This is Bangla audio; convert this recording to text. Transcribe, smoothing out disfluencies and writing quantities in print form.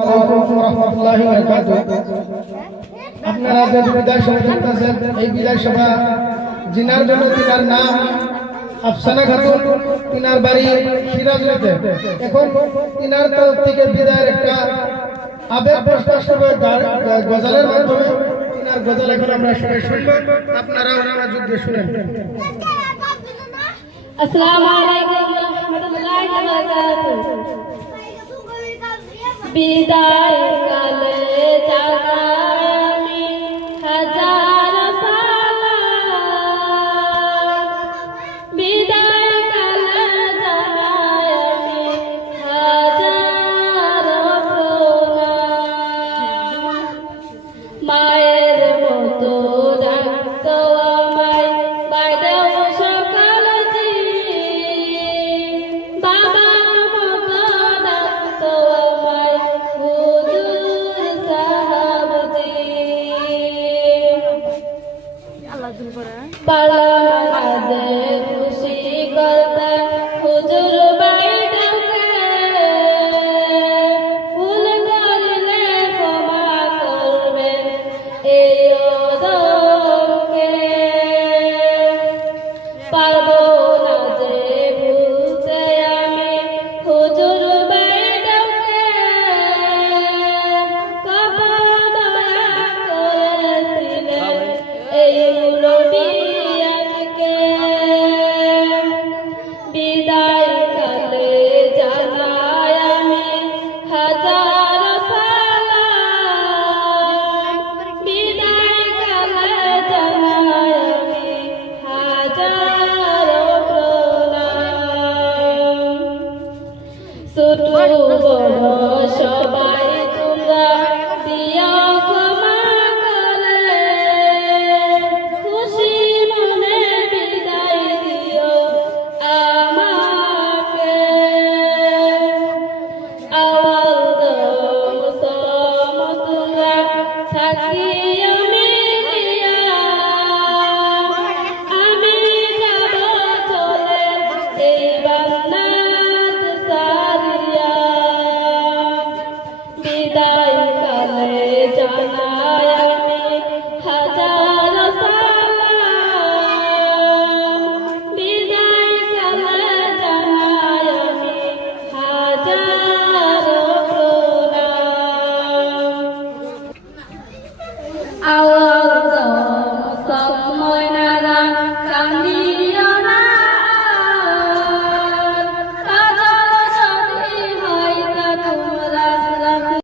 আলাইকুম ওয়া রাহমাতুল্লাহি ওয়া বারাকাতুহু। আপনারা যে বিদায় সভা দেখতেছেন, এই বিদায় সভা জিনার জন্য তিনার নাম আফসানা খাতুন, তিনার বাড়ি সিরাজগঞ্জে। এখন তিনার তরফ থেকে বিদায়ের একটা আবেগ প্রকাশ করবে গজলের মাধ্যমে। তিনার গজল এখন আমরা সবাই শুনব, আপনারা ওনারা যুদ্ধে শুনেন। আসসালামু আলাইকুম ওয়া রাহমাতুল্লাহি ওয়া বারাকাতুহু। বিদায় কালে জানাই আমি হাজার সালাম, বিদায় কালে জানাই আমি হাজার প্রণাম। মায়ের মতো ডাকতো আমায় বাইরেও সকাল জি, বাবার মতো ডাকতো আমায় হুজুর সাহাবজি। পালা মাঝে খুশি করতে হুজুর বাইরেকে, ভুল করলে ক্ষমা করবেন এই ওদমকে। পারবো না যে ভুলতে আমি হুজুর বাইরেকে, কত দয়া করেছিলেন এই মুরব্বিয়ানকে। বিদায় কালে জানাই আমি হাজার সালাম, বিদায় কালে জানাই আমি হাজার প্রণাম। ছোট বড় সবাই তোমরা দিও ক্ষমা করে, খুশি মনে বিদায় দিও আমাকে। আওয়াল দম তোমরা থাকিও মিলিয়া, আমি যাব চলে এই বান্নাত সারিয়া। বিদায় কালে জানা